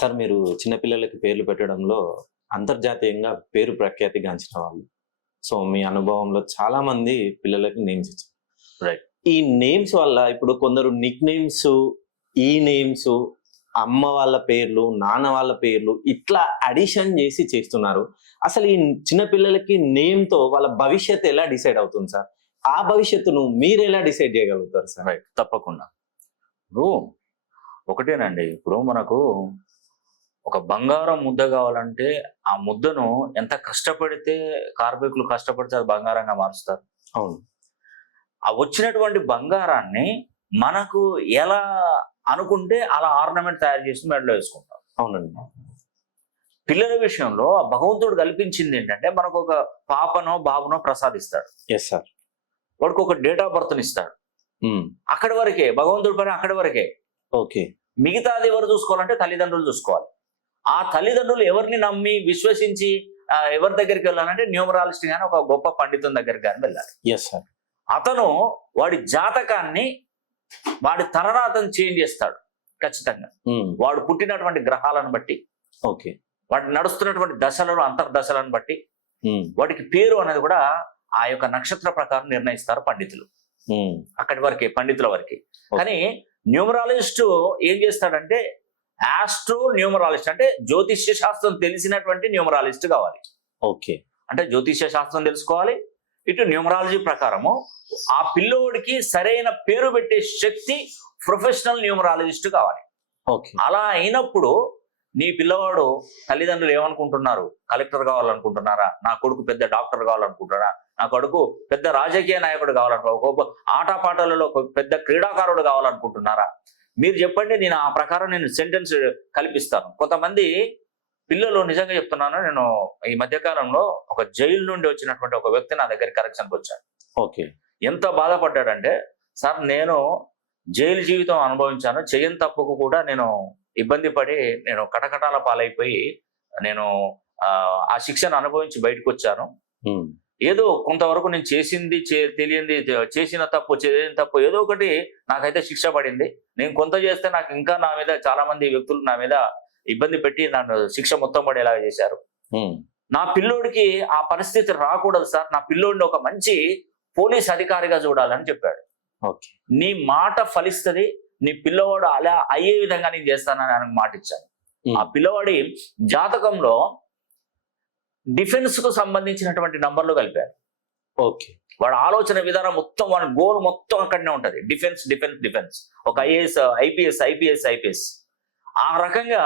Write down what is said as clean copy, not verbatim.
Sir మీరు చిన్నపిల్లలకి పేర్లు పెట్టడంలో అంతర్జాతీయంగా పేరు ప్రఖ్యాతిగాంచిన వాళ్ళు. సో, మీ అనుభవంలో చాలా మంది పిల్లలకి నేమ్స్ ఇచ్చారు. రైట్. ఈ నేమ్స్ వల్ల ఇప్పుడు కొందరు నిక్ నేమ్స్, ఈ నేమ్స్, అమ్మ వాళ్ళ పేర్లు, నాన్న వాళ్ళ పేర్లు ఇట్లా అడిషన్ చేసి చేస్తున్నారు. అసలు ఈ చిన్న పిల్లలకి నేమ్‌తో వాళ్ళ భవిష్యత్తు ఎలా డిసైడ్ అవుతుంది సార్? ఆ భవిష్యత్తును మీరెలా డిసైడ్ చేయగలుగుతారు సార్? రైట్. తప్పకుండా. ఇప్పుడు ఒకటేనండి. ఇప్పుడు మనకు ఒక బంగారం ముద్ద కావాలంటే, ఆ ముద్దను ఎంత కష్టపడితే కార్మికులు కష్టపడితే అది బంగారంగా మారుస్తారు. అవును. ఆ వచ్చినటువంటి బంగారాన్ని మనకు ఎలా అనుకుంటే అలా ఆర్నమెంట్ తయారు చేసి మెడలో వేసుకుంటాం. అవునండి. పిల్లల విషయంలో ఆ భగవంతుడు కల్పించింది ఏంటంటే, మనకు ఒక పాపనో, బాబునో ప్రసాదిస్తాడు. Yes sir. వాడికి ఒక డేట్ ఆఫ్ బర్త్‌ని ఇస్తాడు. అక్కడి వరకే. భగవంతుడి పని అక్కడి వరకే. ఓకే. మిగతాది ఎవరు చూసుకోవాలంటే తల్లిదండ్రులు చూసుకోవాలి. ఆ తల్లిదండ్రులు ఎవరిని నమ్మి విశ్వసించి ఎవరి దగ్గరికి వెళ్ళాలంటే న్యూమరాలజిస్ట్ గాని ఒక గొప్ప పండితుని దగ్గరికి కానీ వెళ్ళాలి. Yes sir. అతను వాడి జాతకాన్ని వాడి తలరాతను చేంజ్ చేస్తాడు ఖచ్చితంగా. వాడు పుట్టినటువంటి గ్రహాలను బట్టి, ఓకే. వాడు నడుస్తున్నటువంటి దశలను, అంతర్దశలను బట్టి వాడికి పేరు అనేది కూడా ఆ యొక్క నక్షత్ర ప్రకారం నిర్ణయిస్తారు పండితులు. అక్కడి వరకే, పండితుల వరకే. కానీ న్యూమరాలజిస్ట్ ఏం చేస్తాడంటే, ఆస్ట్రో న్యూమరాలజిస్ట్ అంటే జ్యోతిష్య శాస్త్రం తెలిసినటువంటి న్యూమరాలజిస్ట్ కావాలి. ఓకే. అంటే జ్యోతిష్య శాస్త్రం తెలుసుకోవాలి, ఇటు న్యూమరాలజీ ప్రకారము ఆ పిల్లోడికి సరైన పేరు పెట్టే శక్తి ప్రొఫెషనల్ న్యూమరాలజిస్ట్ కావాలి. ఓకే. అలా అయినప్పుడు నీ పిల్లవాడు తల్లిదండ్రులు ఏమనుకుంటున్నారు? కలెక్టర్ కావాలనుకుంటున్నారా? నా కొడుకు పెద్ద డాక్టర్ కావాలనుకుంటున్నారా? నా కొడుకు పెద్ద రాజకీయ నాయకుడు కావాలనుకో, ఆటపాటలలో పెద్ద క్రీడాకారుడు కావాలనుకుంటున్నారా? మీరు చెప్పండి, నేను ఆ ప్రకారం నేను సెంటెన్స్ కల్పిస్తాను. కొంతమంది పిల్లలు, నిజంగా చెప్తున్నాను, నేను ఈ మధ్యకాలంలో ఒక జైలు నుండి వచ్చినటువంటి ఒక వ్యక్తి నా దగ్గర కరెక్షన్కి వచ్చాడు. ఓకే. ఎంత బాధపడ్డాడంటే, సార్ నేను జైలు జీవితం అనుభవించాను, చేయని తప్పుకు కూడా నేను ఇబ్బంది పడి నేను కటకటాల పాలైపోయి నేను ఆ శిక్షను అనుభవించి బయటకు వచ్చాను. ఏదో కొంతవరకు నేను చేసింది తెలియంది, చేసిన తప్పు చేయని తప్పు ఏదో ఒకటి నాకైతే శిక్ష పడింది. నేను కొంత చేస్తే నాకు ఇంకా నా మీద చాలా మంది వ్యక్తులు నా మీద ఇబ్బంది పెట్టి నన్ను శిక్ష మొత్తం పడేలాగా చేశారు. నా పిల్లోడికి ఆ పరిస్థితి రాకూడదు సార్, నా పిల్లోడిని ఒక మంచి పోలీస్ అధికారిగా చూడాలని చెప్పాడు. ఓకే. నీ మాట ఫలిస్తుంది, నీ పిల్లవాడు అలా అయ్యే విధంగా నేను చేస్తానని ఆయనకు మాట ఇచ్చాను. ఆ పిల్లవాడి జాతకంలో డిఫెన్స్ కు సంబంధించినటువంటి నంబర్లు కలిపారు. ఓకే. వాడు ఆలోచన విధానం మొత్తం, వాడి గోల్ మొత్తం అక్కడనే ఉంటది. Defence defence defence. ఒక ఐఏఎస్, ఐపీఎస్, ఐపీఎస్, ఐపీఎస్. ఆ రకంగా